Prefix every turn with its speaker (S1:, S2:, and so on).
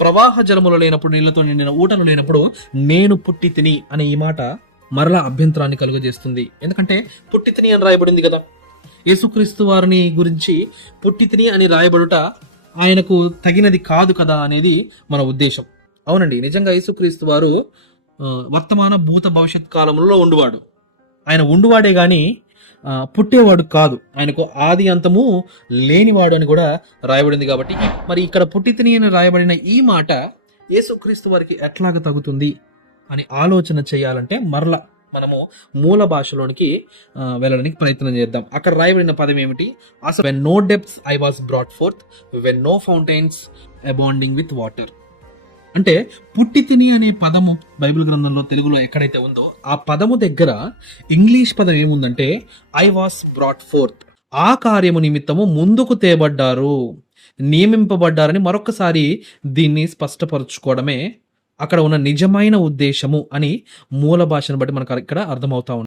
S1: ప్రవాహ జలములు లేనప్పుడు నీళ్ళతో నిండిన ఊటను లేనప్పుడు నేను పుట్టి తిని అనే ఈ మాట మరలా అభ్యంతరాన్ని కలుగజేస్తుంది. ఎందుకంటే పుట్టి తిని అని రాయబడింది కదా. యేసుక్రీస్తు వారిని గురించి పుట్టి తిని అని రాయబడుట ఆయనకు తగినది కాదు కదా అనేది మన ఉద్దేశం. అవునండి నిజంగా యేసుక్రీస్తు వారు వర్తమాన భూత భవిష్యత్ కాలంలో ఉండువాడు. ఆయన ఉండువాడే కానీ పుట్టేవాడు కాదు. ఆయనకు ఆది అంతము లేనివాడు అని కూడా రాయబడింది కాబట్టి మరి ఇక్కడ పుట్టితిని అని రాయబడిన ఈ మాట యేసుక్రీస్తు వారికి ఎట్లాగ తగుతుంది అని ఆలోచన చేయాలంటే మరల మనము మూల భాషలోనికి వెళ్ళడానికి ప్రయత్నం చేద్దాం. అక్కడ రాయబడిన పదం ఏమిటి? అసలు when no depths I was brought forth when no fountains abounding with water అంటే పుట్టి తిని అనే పదము బైబిల్ గ్రంథంలో తెలుగులో ఎక్కడైతే ఉందో ఆ పదము దగ్గర ఇంగ్లీష్ పదం ఏముందంటే ఐ వాస్ బ్రాట్ ఫోర్త్ ఆ కార్యము నిమిత్తము ముందుకు తేబడ్డారు నియమింపబడ్డారని మరొకసారి దీన్ని స్పష్టపరచుకోవడమే అక్కడ ఉన్న నిజమైన ఉద్దేశము అని మూల భాషను బట్టి మనకు ఇక్కడ అర్థమవుతా ఉంది.